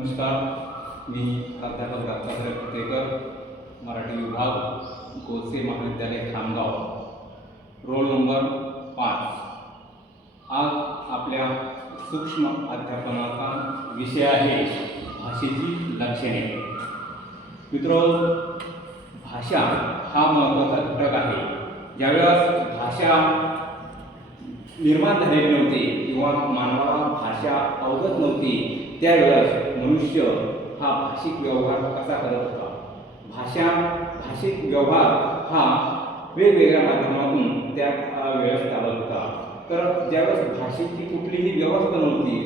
नमस्कार, मी प्राध्यापक दत्तात्रय फतेकर, मराठी विभाग, गोसे महाविद्यालय खामगाव, रोल नंबर 5। आज आपल्या सूक्ष्म अध्यापनाचा विषय आहे भाषेची लक्षणे। मित्रांनो, भाषा हा महत्त्वाचा घटक आहे। ज्यावेळेस भाषा निर्माण झालेली नव्हती किंवा मानवाला भाषा अवगत नव्हती, त्यावेळेस मनुष्य हा भाषिक व्यवहार कसा करत होता। भाषिक व्यवहार हा वेगवेगळ्या माध्यमातून त्या वेळेस चालत होता। तर ज्यावेळेस भाषेची कुठलीही व्यवस्था नव्हती,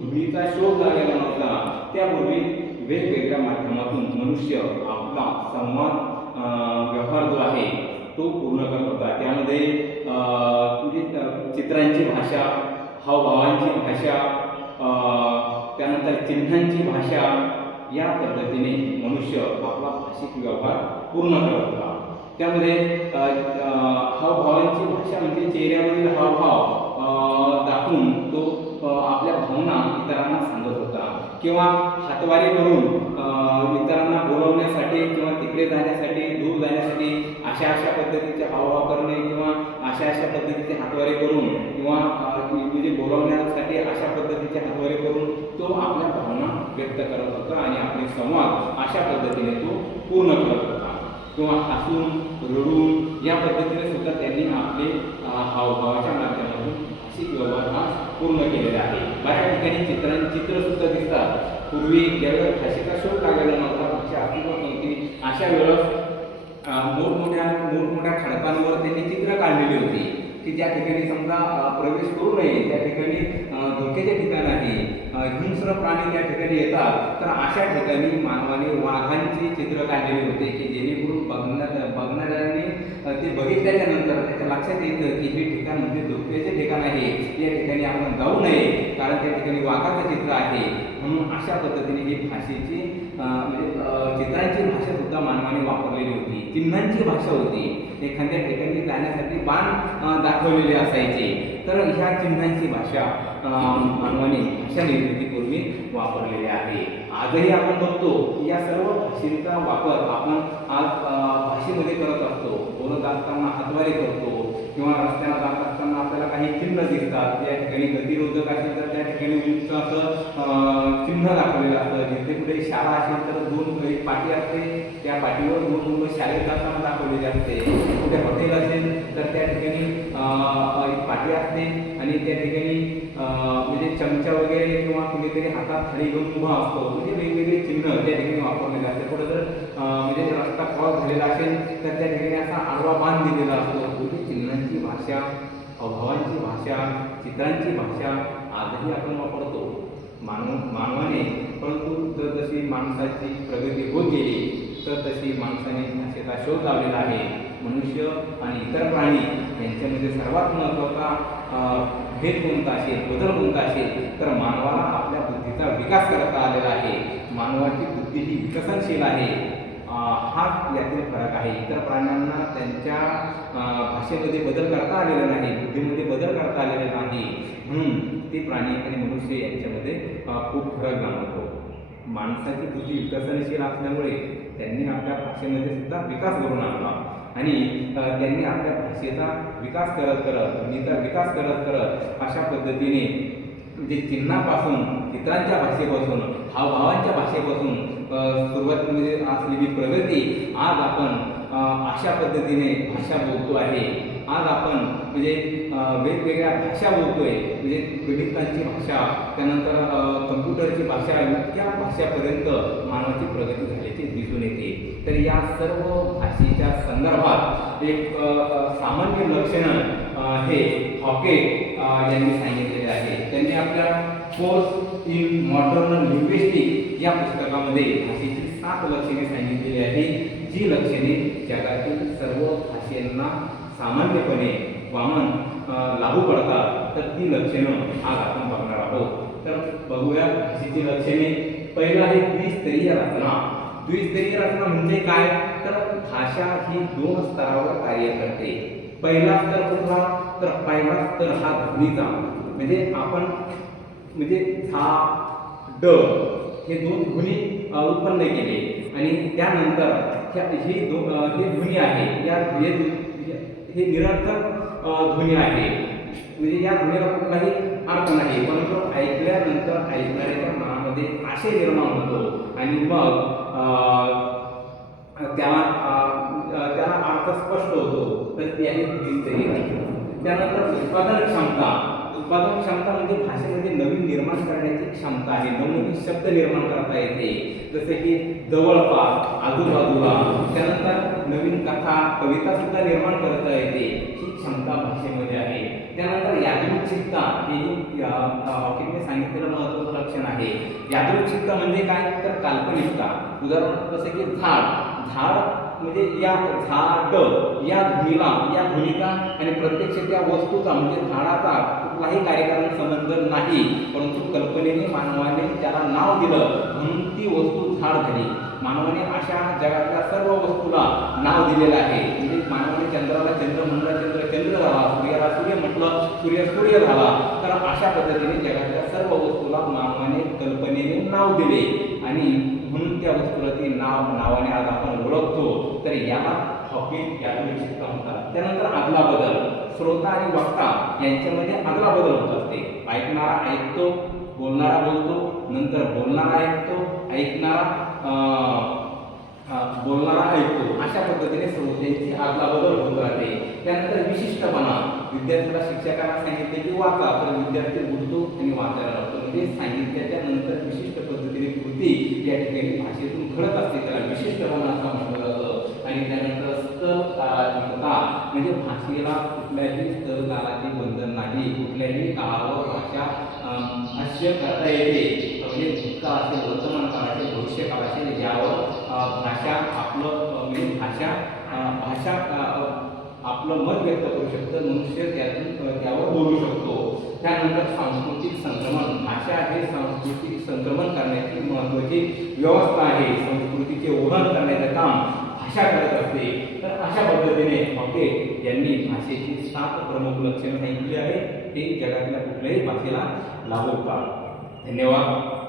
ध्वनीचा शोध लागलेला नव्हता, त्यापूर्वी वेगवेगळ्या माध्यमातून मनुष्य आपला संवाद व्यवहार जो आहे तो पूर्ण करत होता। त्यामध्ये चित्रांची भाषा, हावभावांची भाषा, त्यानंतर चिन्हांची भाषा, या पद्धतीने मनुष्य आपला भाषिक व्यवहार पूर्ण करत होता। त्यामध्ये हावभावांची भाषा म्हणजे चेहऱ्यावरील हावभाव दाखवून तो आपल्या भावना इतरांना सांगत होता, किंवा हातवारे करून इतरांना बोलवण्यासाठी किंवा तिकडे जाण्यासाठी, दूर जाण्यासाठी अशा पद्धतीचे हावभाव करणे किंवा अशा पद्धतीचे हातवारे करून किंवा म्हणजे बोलवण्यासाठी अशा पद्धतीचे हातवारे करून तो आपल्या भावना व्यक्त करत होता आणि आपले संवाद अशा पद्धतीने तो पूर्ण करत होता। किंवा हसून, रडून या पद्धतीने सुद्धा त्यांनी आपले हावभावाच्या माध्यमातून भाषिक व्यवहार हा पूर्ण केलेला आहे। बऱ्याच ठिकाणी चित्र सुद्धा दिसतात। पूर्वी ज्यावेळेस भाषेचा शोध लागलेला नव्हता, भाषा अस्तित्वात नव्हती, अशा वेळेस मोठमोठ्या खडकांवर त्यांनी चित्र काढलेली होती की ज्या ठिकाणी समजा प्रवेश करू नये, त्या ठिकाणी धोक्याचे ठिकाण आहे, हिंस्र प्राणी त्या ठिकाणी येतात, तर अशा ठिकाणी मानवाने वाघांची चित्र काढलेली होते की जेणेकरून बघणाऱ्यांनी ते बघितल्याच्या नंतर त्याच्या लक्षात येतं की हे ठिकाण म्हणजे धोक्याचे ठिकाण आहे, या ठिकाणी आपण जाऊ नये, कारण त्या ठिकाणी वाघाचं चित्र आहे। म्हणून अशा पद्धतीने ही भाषेची चित्रांची भाषा सुद्धा मानवाने वापरलेली होती। चिन्हांची भाषा होती, एखाद्या ठिकाणी जाण्यासाठी बाण दाखवलेले असायचे, तर ह्या चिन्हांची भाषा मानवाने भाषा निर्मितीपूर्वी वापरलेली आहे। आजही आपण बघतो की या सर्व भाषेचा वापर आपण आज भाषेमध्ये करत असतो। बोलत असताना हातवारे करतो किंवा रस्त्याला जात असताना आपल्याला काही चिन्ह दिसतात, त्या ठिकाणी गतिरोधक असेल तर त्या ठिकाणी उंच असं चिन्ह दाखवलेलं असतं। जिथे कुठे शाळा असेल तर एक पाटी असते, त्या पाठीवर 2 मुलं शाळेत जाताना दाखवलेली असते। कुठे हॉटेल असेल तर त्या ठिकाणी एक पाटी असते आणि त्या ठिकाणी म्हणजे चमचा वगैरे किंवा कुणीतरी हातात थाळी घेऊन उभा असतो, म्हणजे वेगवेगळे चिन्ह त्या ठिकाणी वापरलेले असते। कुठं जर म्हणजे रस्ता क्रॉस झालेला असेल तर त्या ठिकाणी असा आडवा बाण दिलेला असतो। म्हणजे चिन्हांची भाषा, हावभावांची भाषा, चित्रांची भाषा आजही आपण वापरतो मानवाने। परंतु जशी माणसाची प्रगती होत गेली तर तशी माणसाने भाषेचा शोध लावलेला आहे। मनुष्य आणि इतर प्राणी यांच्यामध्ये सर्वात महत्त्वाचा भेद कोणता असेल, बदल कोणता असेल तर मानवाला आपल्या बुद्धीचा विकास करता आलेला आहे। मानवाची बुद्धी ही विकसनशील आहे, हा यातील फरक आहे। इतर प्राण्यांना त्यांच्या भाषेमध्ये बदल करता आलेला नाही, बुद्धीमध्ये बदल करता आलेला नाही, म्हणून ते प्राणी आणि मनुष्य यांच्यामध्ये खूप फरक जाणवतो। माणसाची बुद्धी विकसनशील असल्यामुळे त्यांनी आपल्या भाषेमध्ये सुद्धा विकास घडून आणला आणि त्यांनी आपल्या भाषेचा विकास करत ध्वनीचा विकास करत अशा पद्धतीने म्हणजे चिन्हापासून, चित्रांच्या भाषेपासून, हावभावांच्या भाषेपासून सुरुवात म्हणजे असलेली प्रगती आज आपण अशा पद्धतीने भाषा बोलतो आहे। आज आपण म्हणजे वेगवेगळ्या भाषा बोलतोय, म्हणजे गणितांची भाषा, त्यानंतर कम्प्युटरची भाषा, इतक्या भाषापर्यंत मानवाची प्रगती झाल्याची दिसून येते। तर या सर्व भाषेच्या संदर्भात एक सामान्य लक्षण हे हॉकेट यांनी सांगितलेले आहे। त्यांनी आपल्या कोर्स इन मॉडर्न लिंग्विस्टिक या पुस्तकामध्ये भाषेची 7 लक्षणे सांगितलेली आहे, जी लक्षणे जगातील सर्व भाषांना सामान्यपणे लागू पडतात। तर ती लक्षणं आज आपण बघणार आहोत। तर बघूया भाषेची लक्षणे। पहिलं आहे द्विस्तरीय रचना। द्विस्तरीय रचना म्हणजे काय तर भाषा ही 2 स्तरावर कार्य करते। पहिला स्तर कुठला तर पहिला स्तर हा ध्वनीचा, म्हणजे आपण म्हणजे झा ड हे दोन ध्वनी उत्पन्न केले आणि त्यानंतर हे ध्वनी आहे हे निरर्थक ध्वनी आहे, म्हणजे या ध्वनीला कुठलाही अर्थ नाही, परंतु ऐकल्यानंतर ऐकणाऱ्याच्या मनामध्ये आशय निर्माण होतो आणि मग त्याला अर्थ स्पष्ट होतो, तर ती आहे ध्वनी. त्यानंतर उत्पादन क्षमता म्हणजे भाषेमध्ये नवीन निर्माण करण्याची क्षमता आहे, नवनवीन शब्द निर्माण करता येते, जसे की जवळपास, आजूबाजूला. त्यानंतर नवीन कथा कविता सुद्धा निर्माण करता येते, ही क्षमता भाषेमध्ये आहे. त्यानंतर यादृच्छिकता हे हॉकीने सांगितलेलं महत्त्वाचं लक्षण आहे. यादृच्छिकता म्हणजे काय, तर काल्पनिकता. उदाहरण जसे की झाड म्हणजे या झाड या ध्वनिका आणि प्रत्यक्ष त्या वस्तूचा म्हणजे झाडाचा कुठलाही कार्यकारण संबंध नाही, परंतु कल्पनेने मानवाने त्याला नाव दिलं म्हणून ती वस्तू झाड झाली. मानवाने अशा जगातल्या सर्व वस्तूला नाव दिलेलं आहे. म्हणजे मानवाने चंद्राला चंद्र म्हणला, चंद्र झाला, सूर्याला सूर्य म्हटलं, सूर्य झाला. तर अशा पद्धतीने जगातल्या सर्व वस्तूला मानवाने कल्पनेने नाव दिले आणि म्हणून त्या वस्तूला ती नावाने आज आपण ओळखतो. तर याला हॉकिंग यादृच्छिकता म्हणतात. त्यानंतर आदला बदल, श्रोता आणि वक्ता यांच्यामध्ये आदला बदल होत असते. ऐकणारा ऐकतो, बोलणारा बोलतो, नंतर बोलणारा ऐकतो, बोलणारा ऐकतो. अशा पद्धतीने श्रोत्यांची आदला बदल होत राहते. त्यानंतर विशिष्टपणा, विद्यार्थ्याला शिक्षकांना सांगितले की वाचा, तर विद्यार्थी बोलतो आणि वाचायला लागतो. म्हणजे सांगितल्याच्या नंतर विशिष्ट पद्धतीने कृती या ठिकाणी भाषेतून घडत असते, त्याला विशिष्टपणा असं म्हटलं जातं. आणि त्यानंतर स्थल कालात्मकता म्हणजे भाषेला कुठल्याही स्थल कालाचे बंधन नाही, कुठल्याही काळावर भाषा भाष्य करता येते. म्हणजे भूतकाळ असेल, वर्तमान काळ असेल, भविष्य काळ असेल, यावर भाषा आपलं मत व्यक्त करू शकतं, मनुष्य त्यावर बोलू शकतो. त्यानंतर सांस्कृतिक संक्रमण, भाषा हे सांस्कृतिक संक्रमण करण्याची महत्त्वाची व्यवस्था आहे. संस्कृतीचे वहन करण्याचं काम भाषा करत असते. तर अशा पद्धतीने हॉके यांनी भाषेची 7 प्रमुख लक्षणे सांगितली आहे, ते जगातल्या कुठल्याही भाषेला लागू होतात. धन्यवाद.